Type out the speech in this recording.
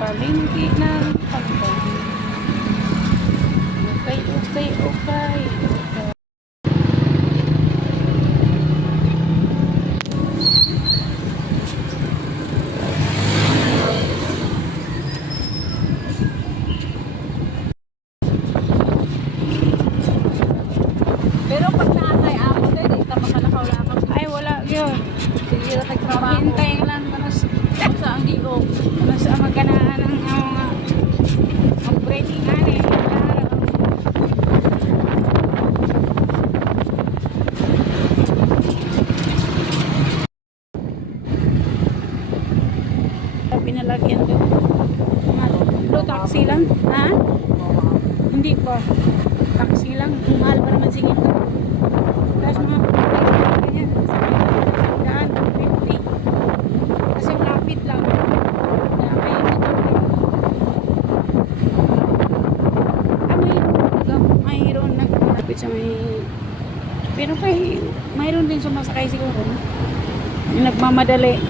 palengke ng Hagdan. Okay, okay, okay. okay. Pero Ano sa magkanaan ng mga mag-breaking nga eh. Pinalagyan doon. Lo, taxi lang. Ha? Hindi pa. Taxi lang. Mahal pa naman singin mayroon. Na. Lapit sa may... Pero kay... Mayroon din sumasakay siguro. Yung nagmamadali.